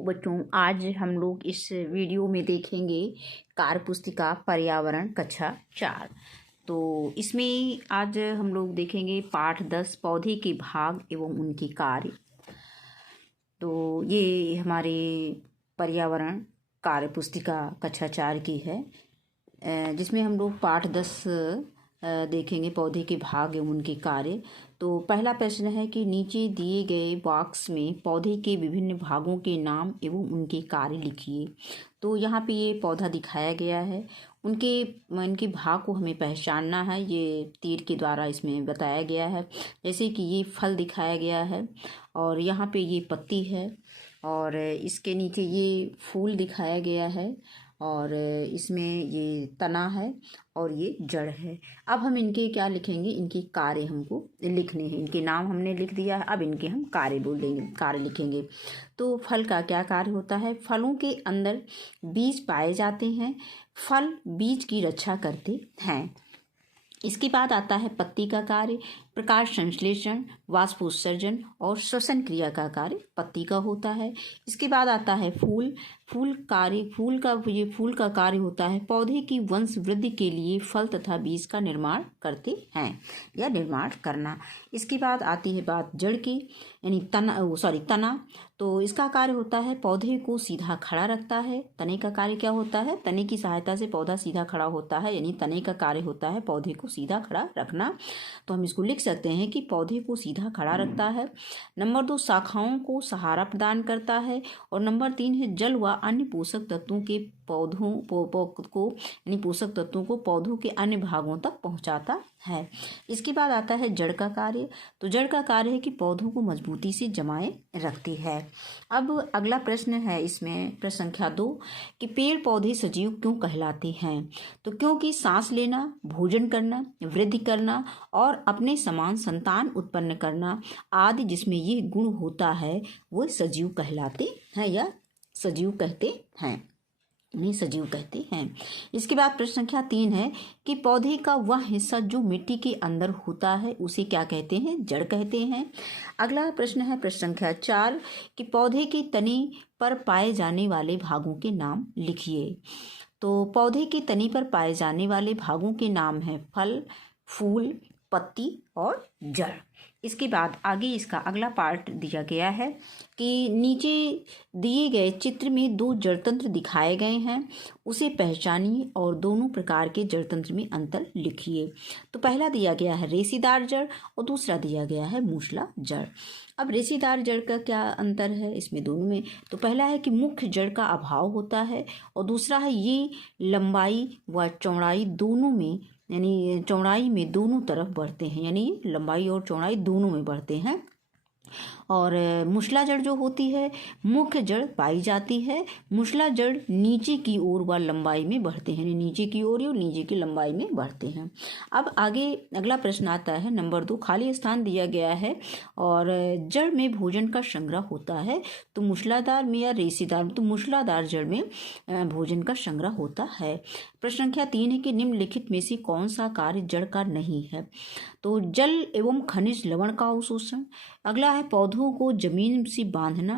बच्चों, आज हम लोग इस वीडियो में देखेंगे कार्य पुस्तिका पर्यावरण कक्षा 4। तो इसमें आज हम लोग देखेंगे पाठ 10 पौधे के भाग एवं उनके कार्य। तो ये हमारे पर्यावरण कार्य पुस्तिका कक्षा 4 की है, जिसमें हम लोग पाठ 10 देखेंगे पौधे के भाग एवं उनके कार्य। तो पहला प्रश्न है कि नीचे दिए गए बॉक्स में पौधे के विभिन्न भागों के नाम एवं उनके कार्य लिखिए। तो यहाँ पे ये पौधा दिखाया गया है, उनके भाग को हमें पहचानना है। ये तीर के द्वारा इसमें बताया गया है। जैसे कि ये फल दिखाया गया है और यहाँ पे ये पत्ती है और इसके नीचे ये फूल दिखाया गया है और इसमें ये तना है और ये जड़ है। अब हम इनके क्या लिखेंगे, इनके कार्य हमको लिखने हैं। इनके नाम हमने लिख दिया है, अब इनके हम कार्य बोलेंगे, कार्य लिखेंगे। तो फल का क्या कार्य होता है? फलों के अंदर बीज पाए जाते हैं, फल बीज की रक्षा करते हैं। इसके बाद आता है पत्ती का कार्य, प्रकाश संश्लेषण, वाष्पोत्सर्जन और श्वसन क्रिया का कार्य पत्ती का होता है। इसके बाद आता है फूल का कार्य होता है पौधे की वंश वृद्धि के लिए फल तथा बीज का निर्माण करते हैं या निर्माण करना। इसके बाद आती है बात जड़ की, यानी तना। तो इसका कार्य होता है पौधे को सीधा खड़ा रखता है। तने का कार्य क्या होता है? तने की सहायता से पौधा सीधा खड़ा होता है, यानी तने का कार्य होता है पौधे को सीधा खड़ा रखना। तो हम इसको लिख सकते हैं कि पौधे को सीधा खड़ा रखता है। नंबर 2, शाखाओं को सहारा प्रदान करता है। और नंबर 3 है जल व अन्य पोषक तत्वों के पोषक तत्वों को पौधों के अन्य भागों तक पहुंचाता है। इसके बाद आता है जड़ का कार्य। तो जड़ का कार्य है कि पौधों को मजबूती से जमाए रखती है। अब अगला प्रश्न है इसमें प्रश्न संख्या 2 कि पेड़ पौधे सजीव क्यों कहलाते हैं? तो क्योंकि सांस लेना, भोजन करना, वृद्धि करना और अपने समान संतान उत्पन्न करना आदि जिसमें ये गुण होता है वो सजीव कहलाते हैं या सजीव कहते हैं, नहीं सजीव कहते हैं। इसके बाद प्रश्न संख्या 3 है कि पौधे का वह हिस्सा जो मिट्टी के अंदर होता है उसे क्या कहते हैं? जड़ कहते हैं। अगला प्रश्न है प्रश्न संख्या 4 कि पौधे की तने पर पाए जाने वाले भागों के नाम लिखिए। तो पौधे की तने पर पाए जाने वाले भागों के नाम है फल, फूल, पत्ती और जड़। इसके बाद आगे इसका अगला पार्ट दिया गया है कि नीचे दिए गए चित्र में 2 जड़तंत्र दिखाए गए हैं, उसे पहचानिए और दोनों प्रकार के जड़तंत्र में अंतर लिखिए। तो पहला दिया गया है रेशेदार जड़ और दूसरा दिया गया है मूसला जड़। अब रेशेदार जड़ का क्या अंतर है इसमें दोनों में? तो पहला है कि मुख्य जड़ का अभाव होता है और दूसरा है ये लंबाई व चौड़ाई दोनों में, यानी चौड़ाई में दोनों तरफ बढ़ते हैं, यानी लंबाई और चौड़ाई दोनों में बढ़ते हैं। और मूसला जड़ जो होती है मुख्य जड़ पाई जाती है, मूसला जड़ नीचे की ओर व लंबाई में बढ़ते हैं, नीचे की ओर और नीचे की लंबाई में बढ़ते हैं। अब आगे अगला प्रश्न आता है नंबर 2, खाली स्थान दिया गया है और जड़ में भोजन का संग्रह होता है। तो मूसलाधार में या रेशेदार में? तो मूसलाधार जड़ में भोजन का संग्रह होता है। प्रश्न संख्या 3 है कि निम्नलिखित में से कौन सा कार्य जड़ का नहीं है? तो जल एवं खनिज लवण का अवशोषण, अगला है पौधों को जमीन से बांधना,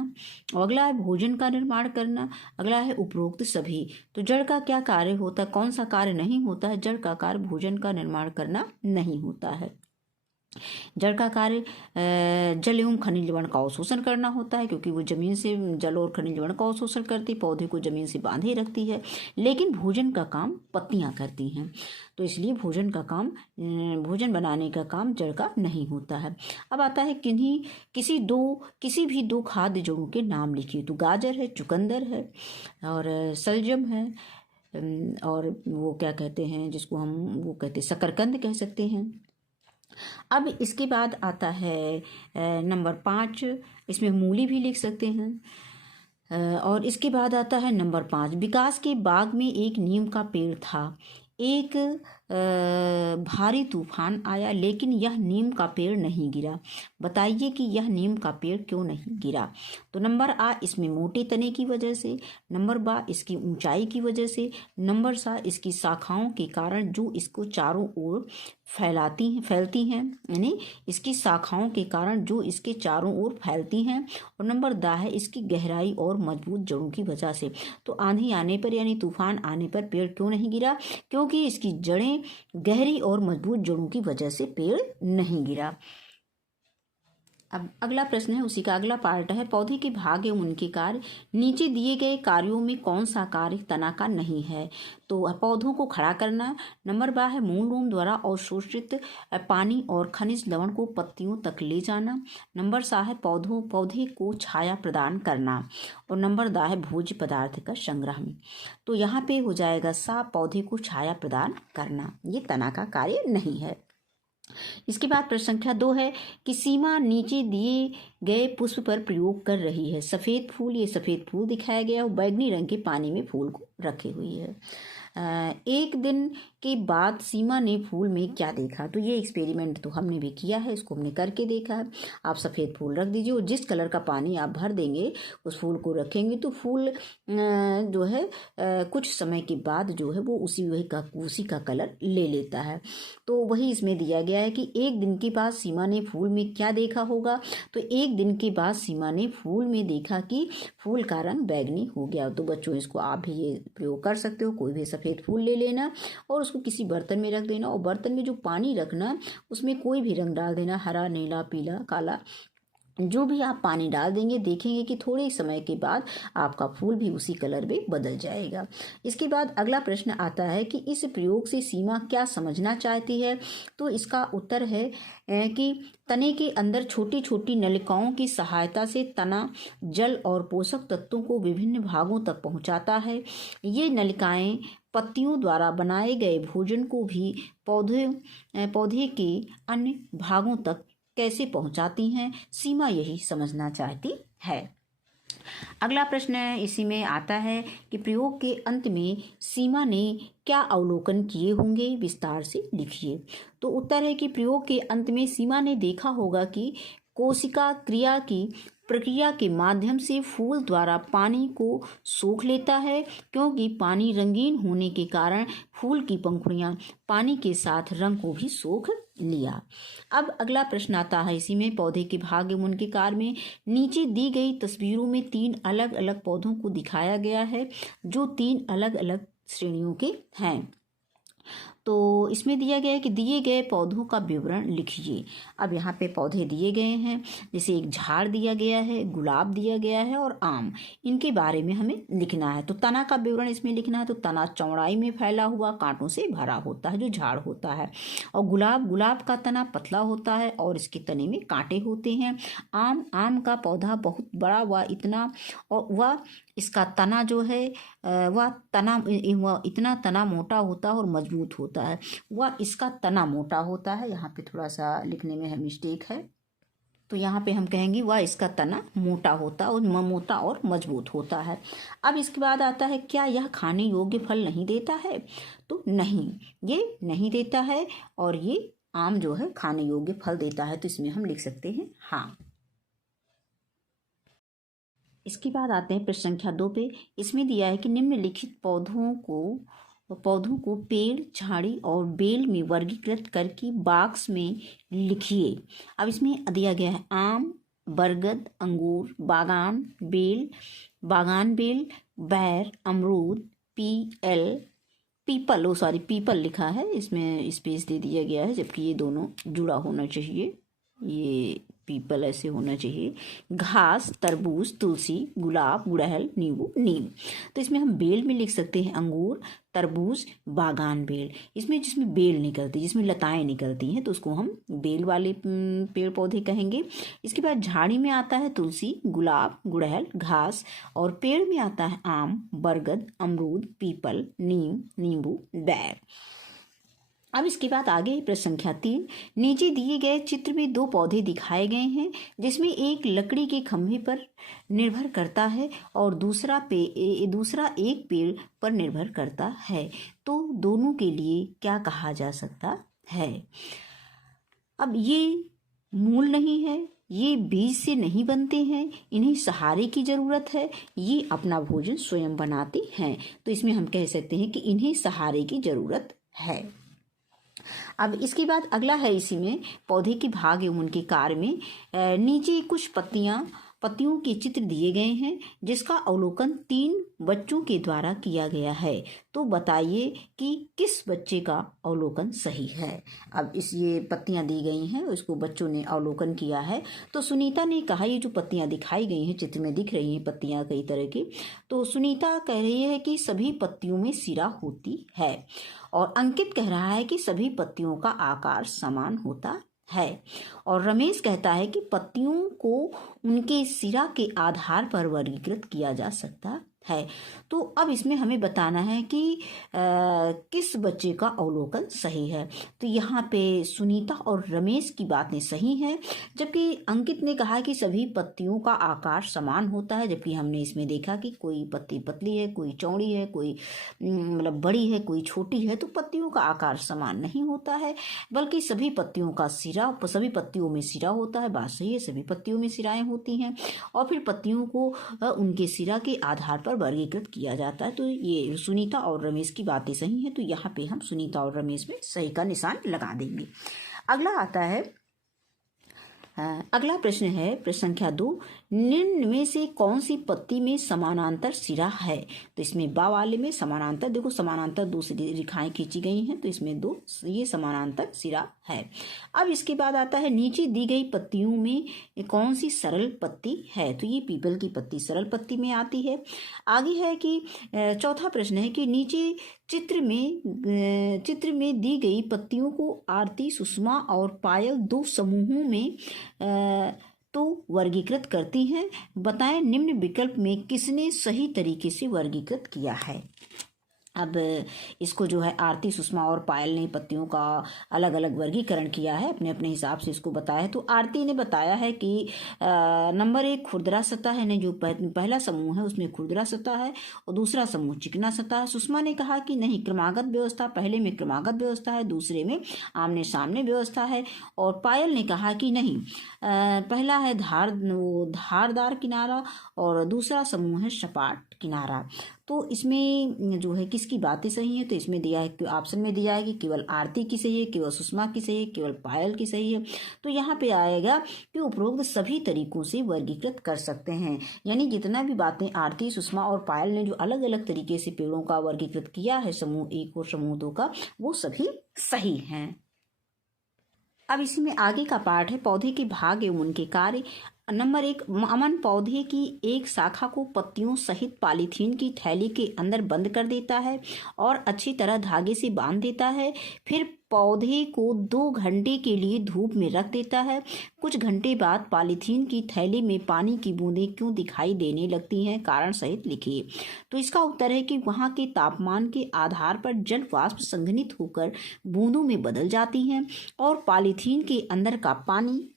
और अगला है भोजन का निर्माण करना, अगला है उपरोक्त सभी। तो जड़ का क्या कार्य होता है? कौन सा कार्य नहीं होता है? जड़ का कार्य भोजन का निर्माण करना नहीं होता है। जड़ का कार्य जल एवं खनिज लवण का अवशोषण करना होता है, क्योंकि वो जमीन से जल और खनिज लवण का अवशोषण करती, पौधे को जमीन से बांधे रखती है। लेकिन भोजन का काम पत्तियां करती हैं, तो इसलिए भोजन बनाने का काम जड़ का नहीं होता है। अब आता है किसी भी दो खाद्य जड़ों के नाम लिखिए। तो गाजर है, चुकंदर है और सलजम है, और वो क्या कहते हैं जिसको हम वो कहते हैं शकरकंद कह सकते हैं। अब इसके बाद आता है नंबर 5, इसमें मूली भी लिख सकते हैं। और इसके बाद आता है नंबर 5, विकास के बाग में एक नीम का पेड़ था, एक भारी तूफान आया लेकिन यह नीम का पेड़ नहीं गिरा। बताइए कि यह नीम का पेड़ क्यों नहीं गिरा। तो नंबर आ, इसमें मोटे तने की वजह से, नंबर बा, इसकी ऊंचाई की वजह से, नंबर सा, इसकी शाखाओं के कारण जो इसको चारों ओर फैलती हैं, यानी इसकी शाखाओं के कारण जो इसके चारों ओर फैलती हैं, और नंबर दा है इसकी गहराई और मजबूत जड़ों की वजह से। तो आंधी आने पर यानी तूफान आने पर पेड़ क्यों नहीं गिरा? क्योंकि इसकी जड़ें गहरी और मजबूत जड़ों की वजह से पेड़ नहीं गिरा। अब अगला प्रश्न है, उसी का अगला पार्ट है, पौधे के भाग एवं उनके कार्य। नीचे दिए गए कार्यों में कौन सा कार्य तना का नहीं है? तो पौधों को खड़ा करना, नंबर बा है मूल रूम द्वारा अवशोषित पानी और खनिज लवण को पत्तियों तक ले जाना, नंबर सा है पौधे को छाया प्रदान करना, और नंबर दा है भोज्य पदार्थ का संग्रह। तो यहाँ पे हो जाएगा सा, पौधे को छाया प्रदान करना, ये तना का कार्य नहीं है। इसके बाद प्रश्न संख्या 2 है कि सीमा नीचे दिए गए पुष्प पर प्रयोग कर रही है। सफ़ेद फूल, ये सफ़ेद फूल दिखाया गया और बैगनी रंग के पानी में फूल को रखे हुई है। एक दिन के बाद सीमा ने फूल में क्या देखा? तो ये एक्सपेरिमेंट तो हमने भी किया है, इसको हमने करके देखा है। आप सफ़ेद फूल रख दीजिए और जिस कलर का पानी आप भर देंगे उस फूल को रखेंगे तो फूल जो है कुछ समय के बाद जो है वो उसी का कलर ले लेता है। तो वही इसमें दिया गया है कि एक दिन के बाद सीमा ने फूल में क्या देखा होगा। तो एक दिन के बाद सीमा ने फूल में देखा कि फूल का रंग बैगनी हो गया। तो बच्चों इसको आप भी ये प्रयोग कर सकते हो। कोई भी सफ़ेद फूल ले लेना और उसको किसी बर्तन में रख देना, और बर्तन में जो पानी रखना उसमें कोई भी रंग डाल देना, हरा, नीला, पीला, काला, जो भी आप पानी डाल देंगे देखेंगे कि थोड़े समय के बाद आपका फूल भी उसी कलर में बदल जाएगा। इसके बाद अगला प्रश्न आता है कि इस प्रयोग से सीमा क्या समझना चाहती है? तो इसका उत्तर है कि तने के अंदर छोटी छोटी नलिकाओं की सहायता से तना जल और पोषक तत्वों को विभिन्न भागों तक पहुंचाता है। ये नलिकाएं पत्तियों द्वारा बनाए गए भोजन को भी पौधे के अन्य भागों तक कैसे पहुंचाती हैं, सीमा यही समझना चाहती है। अगला प्रश्न इसी में आता है कि प्रयोग के अंत में सीमा ने क्या अवलोकन किए होंगे, विस्तार से लिखिए। तो उत्तर है कि प्रयोग के अंत में सीमा ने देखा होगा कि कोशिका क्रिया की प्रक्रिया के माध्यम से फूल द्वारा पानी को सोख लेता है, क्योंकि पानी रंगीन होने के कारण फूल की पंखुड़ियां पानी के साथ रंग को भी सोख लिया। अब अगला प्रश्न आता है इसी में, पौधे के भाग एवं उनके कार्य में। नीचे दी गई तस्वीरों में 3 अलग अलग पौधों को दिखाया गया है जो 3 अलग अलग श्रेणियों के हैं। तो इसमें दिया गया है कि दिए गए पौधों का विवरण लिखिए। अब यहाँ पे पौधे दिए गए हैं, जैसे एक झाड़ दिया गया है, गुलाब दिया गया है और आम, इनके बारे में हमें लिखना है। तो तना का विवरण इसमें लिखना है। तो तना चौड़ाई में फैला हुआ कांटों से भरा होता है, जो झाड़ होता है। और गुलाब का तना पतला होता है और इसके तने में कांटे होते हैं। आम का पौधा बहुत बड़ा वह इसका तना जो है वह इतना तना मोटा होता है और मजबूत होता है। वह इसका तना मोटा होता है। यहाँ पे थोड़ा सा लिखने में मिस्टेक है, तो यहाँ पे हम कहेंगे वह इसका तना मोटा होता और मजबूत होता है। अब इसके बाद आता है, क्या यह खाने योग्य फल नहीं देता है? तो नहीं, ये नहीं देता है, और ये आम जो है खाने योग्य फल देता है। तो इसमें हम लिख सकते हैं हाँ। इसके बाद आते हैं प्रश्न संख्या 2 पे। इसमें दिया है कि निम्नलिखित पौधों को पेड़, झाड़ी और बेल में वर्गीकृत करके बॉक्स में लिखिए। अब इसमें दिया गया है आम, बरगद, अंगूर, बागान बेल, बैर, अमरूद, पीपल लिखा है, इसमें स्पेस दे दिया गया है, जबकि ये दोनों जुड़ा होना चाहिए, ये पीपल ऐसे होना चाहिए। घास, तरबूज, तुलसी, गुलाब, गुड़हल, नीम। तो इसमें हम बेल में लिख सकते हैं अंगूर, तरबूज, बागान बेल। इसमें जिसमें बेल निकलती है, जिसमें लताएं निकलती हैं, तो उसको हम बेल वाले पेड़ पौधे कहेंगे। इसके बाद झाड़ी में आता है तुलसी, गुलाब, गुड़हल, घास, और पेड़ में आता है आम, बरगद, अमरूद, पीपल, नींबू, बैर। अब इसके बाद आगे प्रश्न संख्या 3। नीचे दिए गए चित्र में 2 पौधे दिखाए गए हैं जिसमें एक लकड़ी के खंभे पर निर्भर करता है और दूसरा एक पेड़ पर निर्भर करता है, तो दोनों के लिए क्या कहा जा सकता है। अब ये मूल नहीं है, ये बीज से नहीं बनते हैं, इन्हें सहारे की ज़रूरत है, ये अपना भोजन स्वयं बनाते हैं, तो इसमें हम कह सकते हैं कि इन्हें सहारे की ज़रूरत है। अब इसके बाद अगला है इसी में पौधे के भाग एवं उनके कार्य में नीचे कुछ पत्तियों के चित्र दिए गए हैं जिसका अवलोकन 3 बच्चों के द्वारा किया गया है, तो बताइए कि किस बच्चे का अवलोकन सही है। अब ये पत्तियां दी गई हैं, उसको बच्चों ने अवलोकन किया है। तो सुनीता ने कहा ये जो पत्तियां दिखाई गई हैं, चित्र में दिख रही हैं पत्तियां कई तरह की, तो सुनीता कह रही है कि सभी पत्तियों में सिरा होती है, और अंकित कह रहा है कि सभी पत्तियों का आकार समान होता है, और रमेश कहता है कि पत्तियों को उनके सिरा के आधार पर वर्गीकृत किया जा सकता है। तो अब इसमें हमें बताना है कि किस बच्चे का अवलोकन सही है। तो यहाँ पे सुनीता और रमेश की बातें सही हैं, जबकि अंकित ने कहा कि सभी पत्तियों का आकार समान होता है, जबकि हमने इसमें देखा कि कोई पत्ती पतली है, कोई चौड़ी है, कोई मतलब बड़ी है, कोई छोटी है, तो पत्तियों का आकार समान नहीं होता है, बल्कि सभी पत्तियों में सिरा होता है। बात सही है, सभी पत्तियों में सिराएं होती हैं, और फिर पत्तियों को उनके सिरा के आधार पर वर्गीकृत किया जाता है। तो ये सुनीता और रमेश की बातें सही हैं, तो यहाँ पे हम सुनीता और रमेश में सही का निशान लगा देंगे। अगला प्रश्न है प्रश्न संख्या 2। निम्न में से कौन सी पत्ती में समानांतर सिरा है। तो इसमें बा वाले में समानांतर, देखो समानांतर 2 रेखाएं खींची गई हैं, तो इसमें 2 ये समानांतर सिरा है। अब इसके बाद आता है नीचे दी गई पत्तियों में कौन सी सरल पत्ती है। तो ये पीपल की पत्ती सरल पत्ती में आती है। आगे है कि चौथा प्रश्न है कि नीचे चित्र में दी गई पत्तियों को आरती, सुषमा और पायल 2 समूहों में तो वर्गीकृत करती हैं। बताएं निम्न विकल्प में किसने सही तरीके से वर्गीकृत किया है। अब इसको जो है आरती, सुषमा और पायल ने पत्तियों का अलग अलग वर्गीकरण किया है, अपने अपने हिसाब से इसको बताया है। तो आरती ने बताया है कि नंबर 1 खुरदरा सतह है, ने जो पहला समूह है उसमें खुरदरा सतह है और दूसरा समूह चिकना सतह है। सुषमा ने कहा कि नहीं, क्रमागत व्यवस्था, पहले में क्रमागत व्यवस्था है, दूसरे में आमने सामने व्यवस्था है। और पायल ने कहा कि नहीं, पहला है धारदार किनारा और दूसरा समूह है सपाट किनारा। तो इसमें जो है किसकी बातें सही है, तो इसमें दिया है, ऑप्शन में दिया है कि केवल आरती की सही है, केवल सुषमा की सही है, केवल पायल की सही है। तो यहाँ पे आएगा कि उपरोक्त सभी तरीकों से वर्गीकृत कर सकते हैं, यानी जितना भी बातें आरती, सुषमा और पायल ने जो अलग अलग तरीके से पेड़ों का वर्गीकृत किया है समूह 1 और समूह 2 का, वो सभी सही हैं। अब इसी में आगे का पार्ट है पौधे के भाग एवं उनके कार्य। नंबर 1, अमन पौधे की एक शाखा को पत्तियों सहित पॉलीथीन की थैली के अंदर बंद कर देता है और अच्छी तरह धागे से बांध देता है। फिर पौधे को 2 घंटे के लिए धूप में रख देता है। कुछ घंटे बाद पॉलीथीन की थैली में पानी की बूंदें क्यों दिखाई देने लगती हैं, कारण सहित लिखिए। तो इसका उत्तर है कि वहाँ के तापमान के आधार पर जल वाष्प संघनित होकर बूंदों में बदल जाती हैं और पॉलीथीन के अंदर का पानी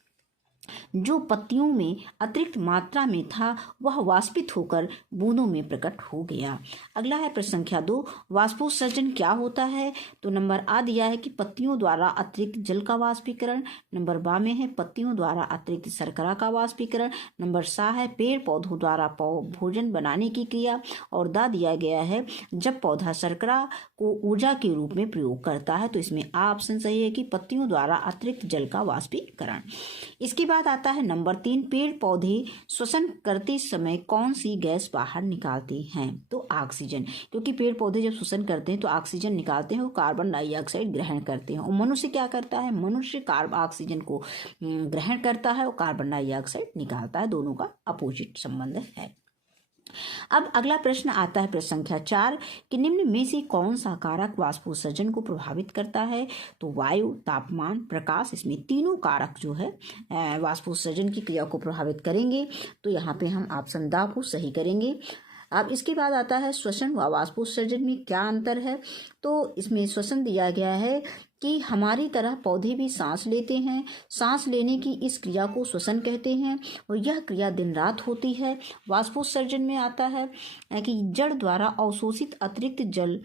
जो पत्तियों में अतिरिक्त मात्रा में था वह वाष्पित होकर बूंदों में प्रकट हो गया। अगला है प्रश्न संख्या 2, वाष्पोत्सर्जन क्या होता है। तो नंबर आ दिया है कि पत्तियों द्वारा अतिरिक्त जल का वाष्पीकरण। नंबर बा में है पत्तियों द्वारा अतिरिक्त शर्करा का वाष्पीकरण। नंबर सा है पेड़ पौधों द्वारा भोजन बनाने की क्रिया। और दा दिया गया है जब पौधा शर्करा को ऊर्जा के रूप में प्रयोग करता है। तो इसमें आ ऑप्शन सही है कि पत्तियों द्वारा अतिरिक्त जल का वाष्पीकरण। इसके बाद आता है नंबर 3, पेड़ पौधे श्वसन करते समय कौन सी गैस बाहर निकालते हैं। तो ऑक्सीजन, क्योंकि पेड़ पौधे जब श्वसन करते हैं तो ऑक्सीजन निकालते हैं और कार्बन डाइऑक्साइड ग्रहण करते हैं। और मनुष्य क्या करता है, मनुष्य ऑक्सीजन को ग्रहण करता है और कार्बन डाइऑक्साइड निकालता है, दोनों का अपोजिट संबंध है। अब अगला प्रश्न आता है प्रश्न संख्या 4 कि निम्न में से कौन सा कारक वाष्पोत्सर्जन को प्रभावित करता है। तो वायु, तापमान, प्रकाश, इसमें तीनों कारक जो है वाष्पोत्सर्जन की क्रिया को प्रभावित करेंगे। तो यहाँ पे हम ऑप्शन दा को सही करेंगे। अब इसके बाद आता है श्वसन व वाष्पोत्सर्जन में क्या अंतर है। तो इसमें श्वसन दिया गया है कि हमारी तरह पौधे भी सांस लेते हैं। सांस लेने की इस क्रिया को श्वसन कहते हैं और यह क्रिया दिन रात होती है। वाष्पोत्सर्जन में आता है कि जड़ द्वारा अवशोषित अतिरिक्त जल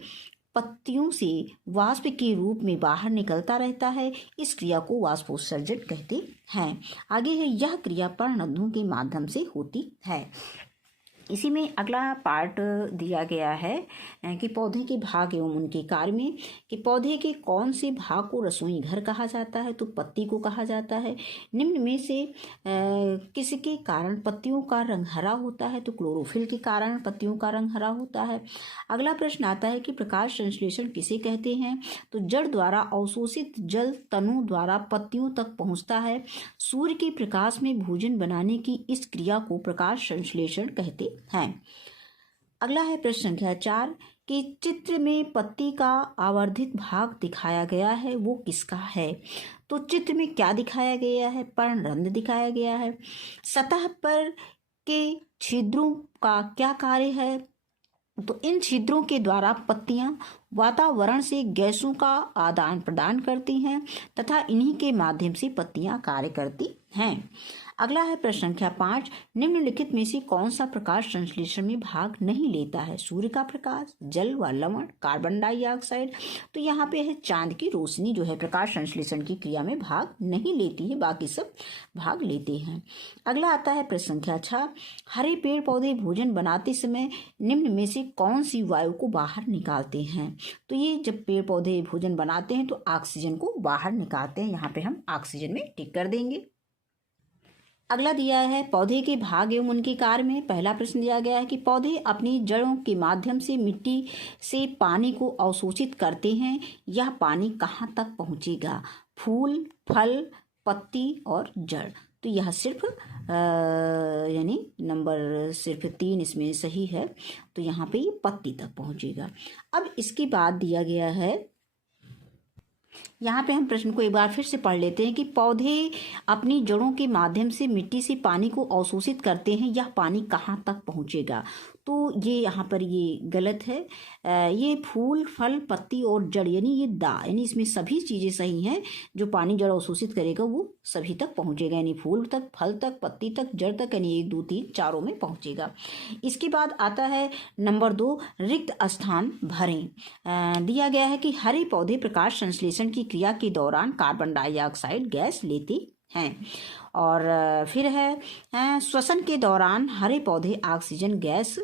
पत्तियों से वाष्प के रूप में बाहर निकलता रहता है। इस क्रिया को वाष्पोत्सर्जन कहते हैं। आगे है, यह क्रिया पर्णरंध्रों के माध्यम से होती है। इसी में अगला पार्ट दिया गया है कि पौधे के भाग एवं उनके कार्य में, कि पौधे के कौन से भाग को रसोई घर कहा जाता है, तो पत्ती को कहा जाता है। निम्न में से किसके कारण पत्तियों का रंग हरा होता है, तो क्लोरोफिल के कारण पत्तियों का रंग हरा होता है। अगला प्रश्न आता है कि प्रकाश संश्लेषण किसे कहते हैं, तो जड़ द्वारा अवशोषित जल तनु द्वारा पत्तियों तक पहुँचता है। सूर्य के प्रकाश में भोजन बनाने की इस क्रिया को प्रकाश संश्लेषण कहते हैं। अगला है प्रश्न संख्या 4 कि चित्र में पत्ती का आवर्धित भाग दिखाया गया है, वो किसका है, तो चित्र में क्या दिखाया गया है, पर्णरंध्र दिखाया गया है। सतह पर के छिद्रों का क्या कार्य है, तो इन छिद्रों के द्वारा पत्तियां वातावरण से गैसों का आदान प्रदान करती हैं तथा इन्हीं के माध्यम से पत्तियां कार्य करती हैं। अगला है प्रश्न संख्या 5, निम्नलिखित में से कौन सा प्रकाश संश्लेषण में भाग नहीं लेता है, सूर्य का प्रकाश, जल व लवण, कार्बन डाइऑक्साइड। तो यहाँ पे है चांद की रोशनी जो है प्रकाश संश्लेषण की क्रिया में भाग नहीं लेती है, बाकी सब भाग लेते हैं। अगला आता है प्रश्न संख्या 6, हरे पेड़ पौधे भोजन बनाते समय निम्न में से कौन सी वायु को बाहर निकालते हैं, तो ये जब पेड़ पौधे भोजन बनाते हैं तो ऑक्सीजन को बाहर निकालते हैं। यहाँ पे हम ऑक्सीजन में टिक कर देंगे। अगला दिया है पौधे के भाग एवं उनके कार्य में। पहला प्रश्न दिया गया है कि पौधे अपनी जड़ों के माध्यम से मिट्टी से पानी को अवशोषित करते हैं, यह पानी कहाँ तक पहुँचेगा, फूल, फल, पत्ती और जड़। तो यह सिर्फ यानी नंबर सिर्फ 3 इसमें सही है, तो यहाँ पे ये पत्ती तक पहुँचेगा। अब इसके बाद दिया गया है, यहाँ पे हम प्रश्न को एक बार फिर से पढ़ लेते हैं कि पौधे अपनी जड़ों के माध्यम से मिट्टी से पानी को अवशोषित करते हैं, यह पानी कहाँ तक पहुँचेगा, तो ये यहाँ पर ये गलत है। ये फूल, फल, पत्ती और जड़ यानी ये यानी इसमें सभी चीज़ें सही हैं। जो पानी जड़ अवशोषित करेगा वो सभी तक पहुँचेगा, यानी फूल तक, फल तक, पत्ती तक, जड़ तक, यानी 1 2 3 चारों में पहुँचेगा। इसके बाद आता है नंबर 2, रिक्त स्थान भरें। दिया गया है कि हरे पौधे प्रकाश संश्लेषण की क्रिया के दौरान कार्बन डाइऑक्साइड गैस लेते हैं। और फिर है श्वसन के दौरान हरे पौधे ऑक्सीजन गैस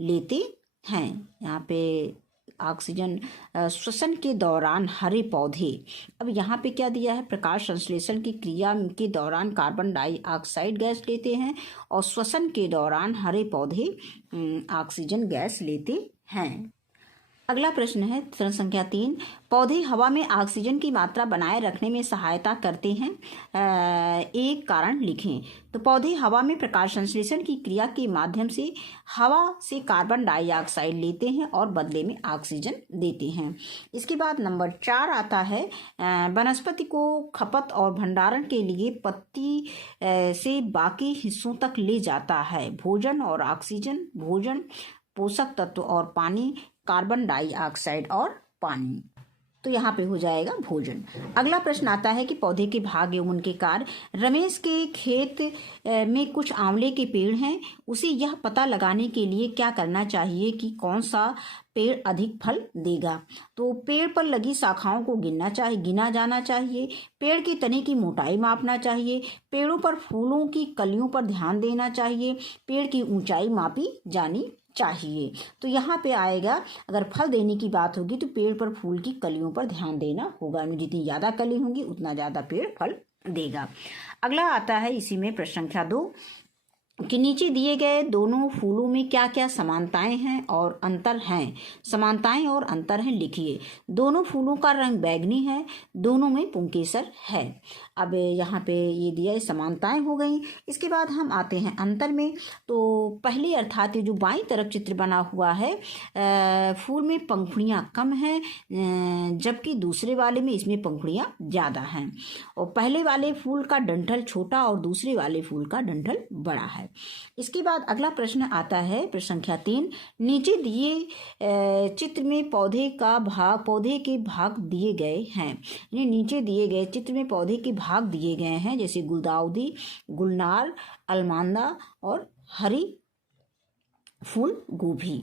लेते हैं। यहाँ पे ऑक्सीजन श्वसन के दौरान हरे पौधे, अब यहाँ पे क्या दिया है, प्रकाश संश्लेषण की क्रिया के दौरान कार्बन डाइऑक्साइड गैस लेते हैं और श्वसन के दौरान हरे पौधे ऑक्सीजन गैस लेते हैं। अगला प्रश्न है प्रश्न संख्या 3, पौधे हवा में ऑक्सीजन की मात्रा बनाए रखने में सहायता करते हैं, एक कारण लिखें। तो पौधे हवा में प्रकाश संश्लेषण की क्रिया के माध्यम से हवा से कार्बन डाइऑक्साइड लेते हैं और बदले में ऑक्सीजन देते हैं। इसके बाद नंबर 4 आता है, वनस्पति को खपत और भंडारण के लिए पत्ती से बाकी हिस्सों तक ले जाता है भोजन और ऑक्सीजन, भोजन, पोषक तत्व और पानी, कार्बन डाइऑक्साइड और पानी। तो यहाँ पे हो जाएगा भोजन। अगला प्रश्न आता है कि पौधे के भाग एवं उनके कार्य। रमेश के खेत में कुछ आंवले के पेड़ हैं, उसे यह पता लगाने के लिए क्या करना चाहिए कि कौन सा पेड़ अधिक फल देगा। तो पेड़ पर लगी शाखाओं को गिना जाना चाहिए, पेड़ के तने की मोटाई मापना चाहिए, पेड़ों पर फूलों की कलियों पर ध्यान देना चाहिए, पेड़ की ऊंचाई मापी जानी चाहिए। तो यहाँ पे आएगा, अगर फल देने की बात होगी तो पेड़ पर फूल की कलियों पर ध्यान देना होगा, जितनी ज़्यादा कली होंगी उतना ज़्यादा पेड़ फल देगा। अगला आता है इसी में प्रश्न संख्या 2 कि नीचे दिए गए दोनों फूलों में क्या क्या समानताएं हैं और अंतर हैं। समानताएं और अंतर हैं लिखिए। दोनों फूलों का रंग बैंगनी है, दोनों में पुंकेसर है। अब यहाँ पे ये दिया समानताएं हो गई। इसके बाद हम आते हैं अंतर में। तो पहले अर्थात जो बाईं तरफ चित्र बना हुआ है, फूल में पंखुड़ियाँ कम हैं, जबकि दूसरे वाले में इसमें पंखुड़ियाँ ज़्यादा हैं। और पहले वाले फूल का डंठल छोटा और दूसरे वाले फूल का डंठल बड़ा है। है। इसके बाद अगला प्रश्न आता है प्रश्न संख्या 3। नीचे दिए चित्र में पौधे के भाग दिए गए हैं। यानी नीचे दिए गए चित्र में पौधे के भाग दिए गए हैं, जैसे गुलदाउदी, गुलनार, अलमांदा और हरी फूल गोभी।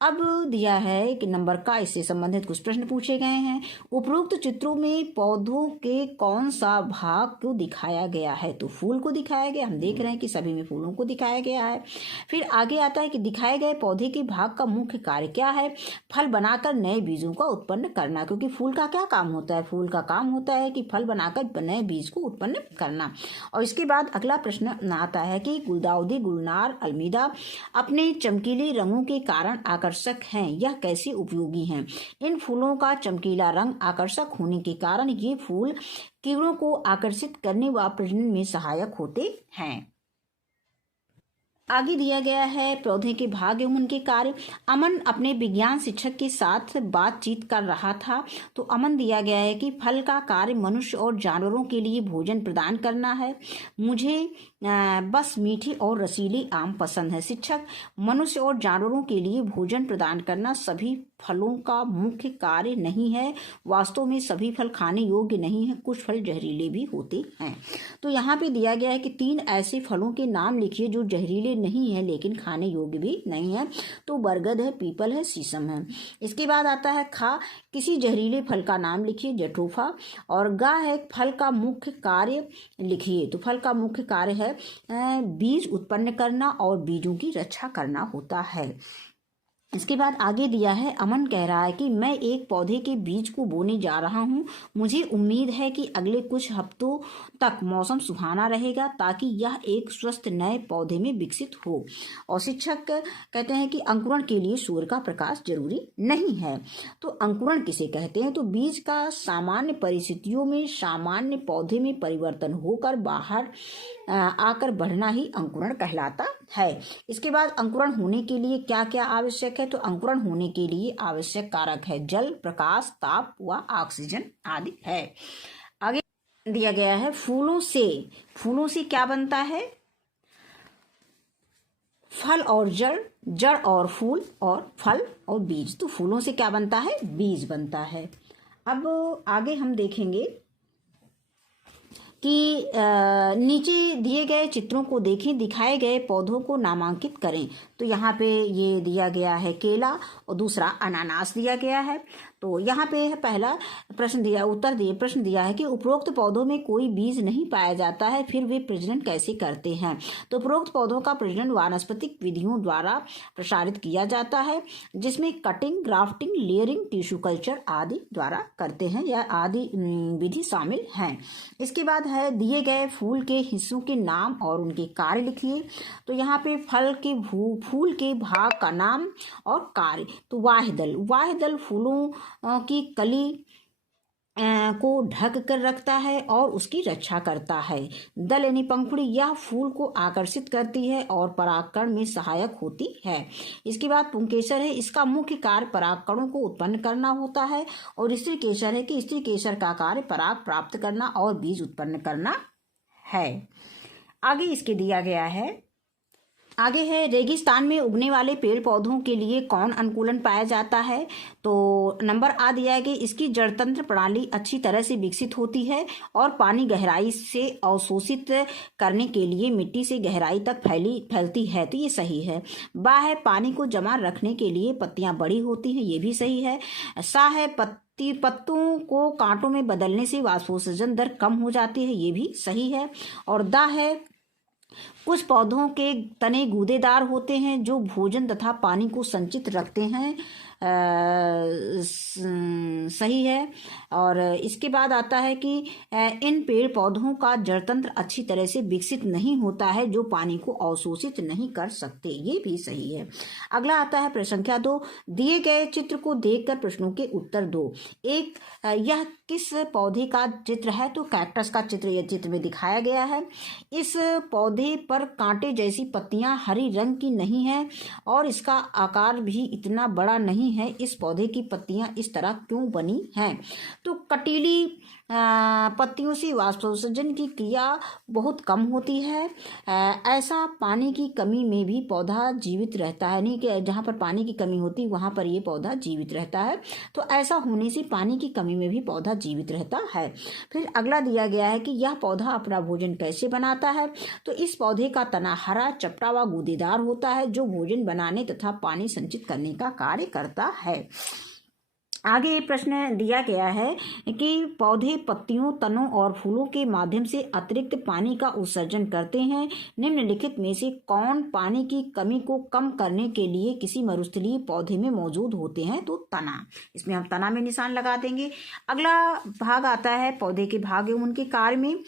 अब दिया है कि नंबर का इससे संबंधित कुछ प्रश्न पूछे गए हैं। उपरोक्त चित्रों में पौधों के कौन सा भाग को दिखाया गया है? तो फूल को दिखाया गया, हम देख रहे हैं कि सभी में फूलों को दिखाया गया है। फिर आगे आता है कि दिखाए गए पौधे के भाग का मुख्य कार्य क्या है? फल बनाकर नए बीजों का उत्पन्न करना, क्योंकि फूल का क्या काम होता है? फूल का काम होता है कि फल बनाकर नए बीज को उत्पन्न करना। और इसके बाद अगला प्रश्न आता है कि गुलदाउदी, गुलनार, अलमीदा अपने चमकीले रंगों के कारण आकर्षक हैं, यह कैसे उपयोगी हैं? इन फूलों का चमकीला रंग आकर्षक होने के कारण ये फूल कीड़ों को आकर्षित करने व प्रजनन में सहायक होते हैं। आगे दिया गया है पौधे के भाग एवं उनके कार्य। अमन अपने विज्ञान शिक्षक के साथ बातचीत कर रहा था, तो अमन दिया गया है कि फल का कार्य मनुष्य और जानवरों के लिए भोजन प्रदान करना है। मुझे बस मीठे और रसीले आम पसंद है। शिक्षक, मनुष्य और जानवरों के लिए भोजन प्रदान करना सभी फलों का मुख्य कार्य नहीं है। वास्तव में सभी फल खाने योग्य नहीं है, कुछ फल जहरीले भी होते हैं। तो यहाँ पे दिया गया है कि 3 ऐसे फलों के नाम लिखिए जो जहरीले नहीं है लेकिन खाने योग्य भी नहीं है। तो बरगद है, पीपल है, शीशम है। इसके बाद आता है खा, किसी जहरीले फल का नाम लिखिए, जट्रोफा। और गा है, फल का मुख्य कार्य लिखिए। तो फल का मुख्य कार्य है बीज उत्पन्न करना और बीजों की रक्षा करना होता है। इसके बाद आगे दिया है, अमन कह रहा है कि मैं एक पौधे के बीज को बोने जा रहा हूँ। मुझे उम्मीद है कि अगले कुछ हफ्तों तक मौसम सुहाना रहेगा ताकि यह एक स्वस्थ नए पौधे में विकसित हो। और शिक्षक कहते हैं कि अंकुरण के लिए सूर्य का प्रकाश जरूरी नहीं है। तो अंकुरण किसे कहते हैं? तो बीज का सामान्य परिस्थितियों में सामान्य पौधे में परिवर्तन होकर बाहर आकर बढ़ना ही अंकुरण कहलाता है। इसके बाद अंकुरण होने के लिए क्या क्या आवश्यक है? तो अंकुरण होने के लिए आवश्यक कारक है जल, प्रकाश, ताप व ऑक्सीजन आदि है। आगे दिया गया है फूलों से क्या बनता है? फल और जड़, जड़ और फूल और फल और बीज। तो फूलों से क्या बनता है? बीज बनता है। अब आगे हम देखेंगे कि नीचे दिए गए चित्रों को देखें, दिखाए गए पौधों को नामांकित करें। तो यहाँ पे ये दिया गया है केला और दूसरा अनानास दिया गया है। तो यहाँ पे पहला प्रश्न दिया है कि उपरोक्त पौधों में कोई बीज नहीं पाया जाता है, फिर वे प्रजनन कैसे करते हैं? तो उपरोक्त पौधों का प्रजनन वानस्पतिक विधियों द्वारा प्रसारित किया जाता है, जिसमें cutting, grafting, layering, tissue culture आदि द्वारा करते हैं या आदि विधि शामिल हैं। इसके बाद है दिए गए फूल के हिस्सों के नाम और उनके कार्य लिखिए। तो यहाँ पे फूल के भाग का नाम और कार्य। तो वाह्यदल फूलों की कली को ढक कर रखता है और उसकी रक्षा करता है। दल यानी पंखुड़ी, यह फूल को आकर्षित करती है और परागकण में सहायक होती है। इसके बाद पुंकेसर है, इसका मुख्य कार्य परागकणों को उत्पन्न करना होता है। और स्त्री केसर है कि स्त्री केसर का कार्य पराग प्राप्त करना और बीज उत्पन्न करना है। आगे इसके दिया गया है, आगे है रेगिस्तान में उगने वाले पेड़ पौधों के लिए कौन अनुकूलन पाया जाता है? तो नंबर आ दिया है कि इसकी जड़तंत्र प्रणाली अच्छी तरह से विकसित होती है और पानी गहराई से अवशोषित करने के लिए मिट्टी से गहराई तक फैलती है। तो ये सही है। बा है, पानी को जमा रखने के लिए पत्तियां बड़ी होती हैं, ये भी सही है। सा है, पत्तों को कांटों में बदलने से वाष्पोत्सर्जन दर कम हो जाती है, ये भी सही है। और दा है, कुछ पौधों के तने गूदेदार होते हैं जो भोजन तथा पानी को संचित रखते हैं, सही है। और इसके बाद आता है कि इन पेड़ पौधों का जड़तंत्र अच्छी तरह से विकसित नहीं होता है जो पानी को अवशोषित नहीं कर सकते, ये भी सही है। अगला आता है प्रश्न संख्या 2, दिए गए चित्र को देखकर प्रश्नों के उत्तर दो। एक, यह किस पौधे का चित्र है? तो कैक्टस का चित्र यह चित्र में दिखाया गया है। इस पौधे पौधे पर कांटे जैसी पत्तियां हरी रंग की नहीं है और इसका आकार भी इतना बड़ा नहीं है। इस पौधे की पत्तियां इस तरह क्यों बनी हैं? तो कटीली पत्तियों से वाष्पोत्सर्जन की क्रिया बहुत कम होती है। ऐसा पानी की कमी में भी पौधा जीवित रहता है, नहीं कि जहाँ पर पानी की कमी होती है वहाँ पर ये पौधा जीवित रहता है। तो ऐसा होने से पानी की कमी में भी पौधा जीवित रहता है। फिर अगला दिया गया है कि यह पौधा अपना भोजन कैसे बनाता है? तो इस पौधे का तना हरा, चपटा व गूदेदार होता है जो भोजन बनाने तथा पानी संचित करने का कार्य करता है। आगे ये प्रश्न दिया गया है कि पौधे पत्तियों, तनों और फूलों के माध्यम से अतिरिक्त पानी का उत्सर्जन करते हैं। निम्नलिखित में से कौन पानी की कमी को कम करने के लिए किसी मरुस्थलीय पौधे में मौजूद होते हैं? तो तना। इसमें हम तना में निशान लगा देंगे। अगला भाग आता है पौधे के भाग एवं उनके कार्य में।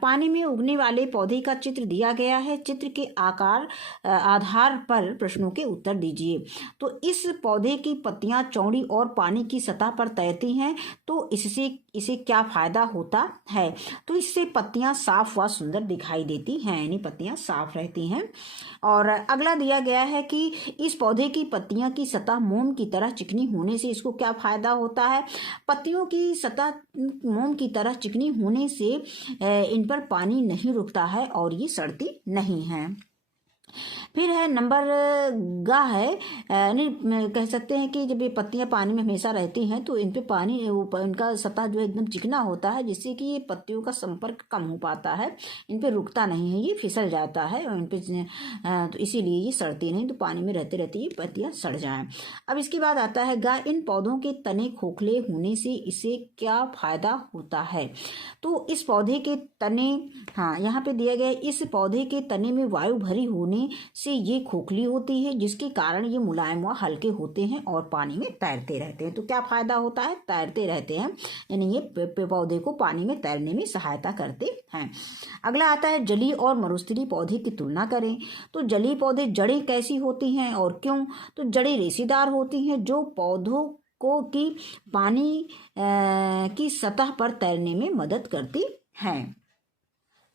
पानी में उगने वाले पौधे का चित्र दिया गया है। चित्र के आधार पर प्रश्नों के उत्तर दीजिए। तो इस पौधे की पत्तियां चौड़ी और पानी की सतह पर तैरती हैं, तो इसे क्या फायदा होता है? तो इससे पत्तियां साफ व सुंदर दिखाई देती हैं, यानी पत्तियां साफ रहती हैं। और अगला दिया गया है कि इस पौधे की पत्तियां की सतह मोम की तरह चिकनी होने से इसको क्या फायदा होता है? पत्तियों की सतह मोम की तरह चिकनी होने से इन पर पानी नहीं रुकता है और ये सड़ती नहीं है। फिर है नंबर गा है, नहीं कह सकते हैं कि जब ये पत्तियां पानी में हमेशा रहती हैं तो इन पे पानी इनका सतह जो है एकदम चिकना होता है, जिससे कि ये पत्तियों का संपर्क कम हो पाता है, इन पे रुकता नहीं है, ये फिसल जाता है और इन पे तो इसीलिए ये सड़ती नहीं, तो पानी में रहते रहते ये पत्तियां सड़ जाएं। अब इसके बाद आता है गा, इन पौधों के तने खोखले होने से इसे क्या फायदा होता है? तो इस पौधे के तने, हाँ यहाँ पे दिया गया है, इस पौधे के तने में वायु भरी होने से ये खोखली होती है, जिसके कारण ये मुलायम व हल्के होते हैं और पानी में तैरते रहते हैं। तो क्या फायदा होता है? तैरते रहते हैं, यानी ये पौधे को पानी में तैरने में सहायता करते हैं। अगला आता है जलीय और मरुस्थलीय पौधे की तुलना करें। तो जलीय पौधे जड़ें कैसी होती हैं और क्यों? तो जड़ें रेशेदार होती हैं जो पौधों को की पानी की सतह पर तैरने में मदद करती हैं।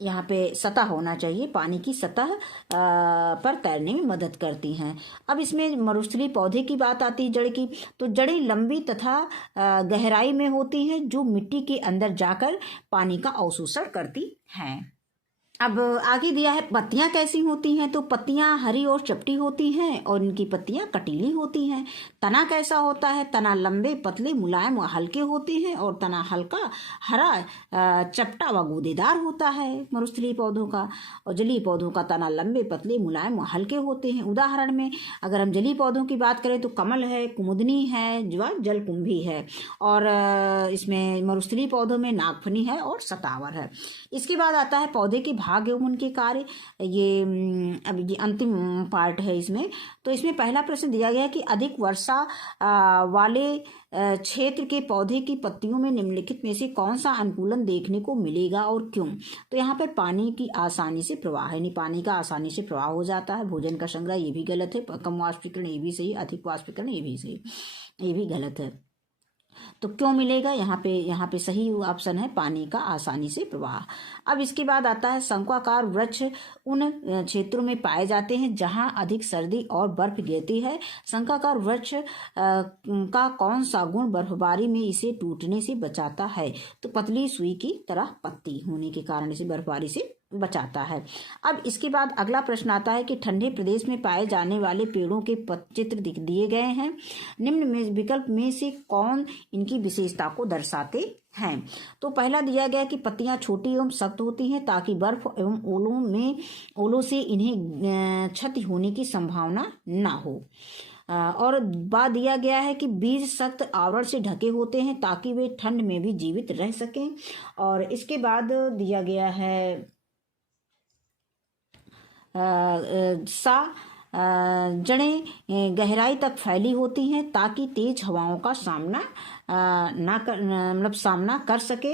यहाँ पे सतह होना चाहिए, पानी की सतह पर तैरने में मदद करती हैं। अब इसमें मरुस्थलीय पौधे की बात आती है, जड़ की। तो जड़ें लंबी तथा गहराई में होती हैं जो मिट्टी के अंदर जाकर पानी का अवशोषण करती हैं। अब आगे दिया है पत्तियां कैसी होती हैं। तो पत्तियां हरी और चपटी होती हैं और इनकी पत्तियां कटीली होती हैं। तना कैसा होता है? तना लंबे, पतले, मुलायम व हल्के होते हैं और तना हल्का, हरा, चपटा व गूदेदार होता है मरुस्थलीय पौधों का। और जलीय पौधों का तना लंबे, पतले, मुलायम व हल्के होते हैं। उदाहरण में अगर हम जलीय पौधों की बात करें तो कमल है, कुमुदनी है, जलकुंभी है, और इसमें मरुस्थलीय पौधों में नागफनी है और सतावर है। इसके बाद आता है पौधे के भाग एवं उनके कार्य। ये अब ये अंतिम पार्ट है इसमें। तो इसमें पहला प्रश्न दिया गया है कि अधिक वर्षा वाले क्षेत्र के पौधे की पत्तियों में निम्नलिखित में से कौन सा अनुकूलन देखने को मिलेगा और क्यों? तो यहाँ पर पानी की आसानी से प्रवाह, यानी पानी का आसानी से प्रवाह हो जाता है। भोजन का संग्रह, ये भी गलत है। कम वाष्पीकरण, ये भी सही। अधिक वाष्पीकरण, ये भी सही, ये भी गलत है। तो क्यों मिलेगा? यहाँ पे सही ऑप्शन है पानी का आसानी से प्रवाह। अब इसके बाद आता है शंक्वाकार वृक्ष उन क्षेत्रों में पाए जाते हैं जहां अधिक सर्दी और बर्फ गिरती है। शंक्वाकार वृक्ष का कौन सा गुण बर्फबारी में इसे टूटने से बचाता है? तो पतली सुई की तरह पत्ती होने के कारण इसे बर्फबारी से बचाता है। अब इसके बाद अगला प्रश्न आता है कि ठंडे प्रदेश में पाए जाने वाले पेड़ों के चित्र दिए गए हैं। निम्न में विकल्प में से कौन इनकी विशेषता को दर्शाते हैं? तो पहला दिया गया कि पत्तियां छोटी एवं सख्त होती हैं ताकि बर्फ एवं ओलों से इन्हें क्षति होने की संभावना ना हो। और बाद दिया गया है कि बीज सख्त आवरण से ढके होते हैं ताकि वे ठंड में भी जीवित रह सकें। और इसके बाद दिया गया है जड़ें गहराई तक फैली होती हैं ताकि तेज हवाओं का सामना सामना कर सके।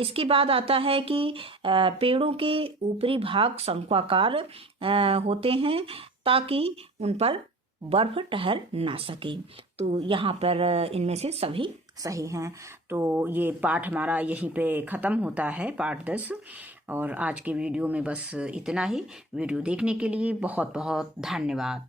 इसके बाद आता है कि पेड़ों के ऊपरी भाग शंक्वाकार होते हैं ताकि उन पर बर्फ ठहर ना सके। तो यहाँ पर इनमें से सभी सही हैं। तो ये पाठ हमारा यहीं पे ख़त्म होता है, पाठ 10। और आज के वीडियो में बस इतना ही। वीडियो देखने के लिए बहुत बहुत धन्यवाद।